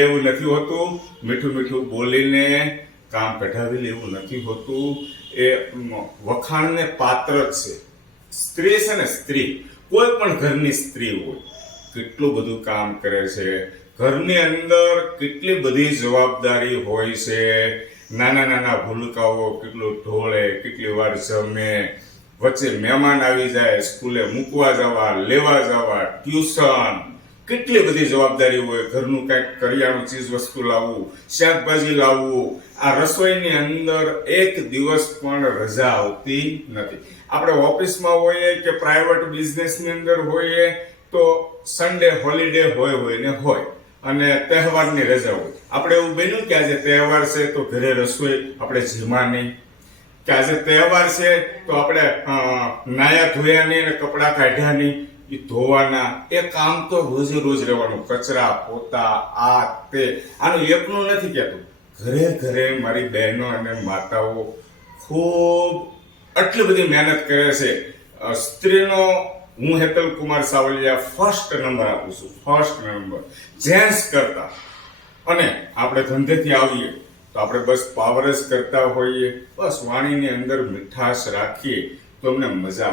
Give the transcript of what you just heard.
એવું નથી હોતું, મીઠું મીઠું બોલીને કામ કઢાવી લેવું નથી હોતું. એ વખાણને પાત્ર જ છે. સ્ત્રી છે ને, સ્ત્રી કોઈ પણ ઘરની સ્ત્રી હોય કેટલું બધું કામ કરે છે, ઘરની અંદર કેટલી બધી જવાબદારી હોય છે. નાના નાના ભૂલકાઓ કેટલું ઢોળે, કેટલી વાર જમે, વચ્ચે મહેમાન આવી જાય, સ્કૂલે મૂકવા જવા, લેવા જવા, ટ્યુશન, કેટલી બધી જવાબદારી હોય. ઘરનું કંઈક કરિયાણું ચીજ વસ્તુ લાવવું, શાકભાજી લાવવું, આ રસોઈની અંદર એક દિવસ પણ રજા આવતી નથી. આપણે ઓફિસમાં હોઈએ કે પ્રાઇવેટ બિઝનેસની અંદર હોઈએ તો સન્ડે હોલિડે હોય ને હોય, અને તહેવારની રજા હોય. આપણે એવું બન્યું કે આજે તહેવાર છે તો ઘરે રસોઈ આપણે જીમા નહીં, કે આજે તહેવાર છે તો આપણે નાયા ધોયા નહીં અને કપડાં કાઢ્યા નહીં, એ ધોવાના. એ કામ તો રોજે રોજ રહેવાનું. કચરા પોતા આ તે, આનું એકનું નથી કહેતું. ઘરે ઘરે મારી બહેનો અને માતાઓ ખૂબ આટલી બધી મહેનત કરે છે. સ્ત્રીનો હું હેતલ કુમાર સાવલિયા ફર્સ્ટ નંબર આપું છું, ફર્સ્ટ નંબર જેન્ટ્સ કરતા. અને આપણે ધંધેથી આવીએ તો આપણે બસ પાવર જ કરતા હોઈએ, બસ વાણીની અંદર મીઠાશ રાખીએ તો અમને મજા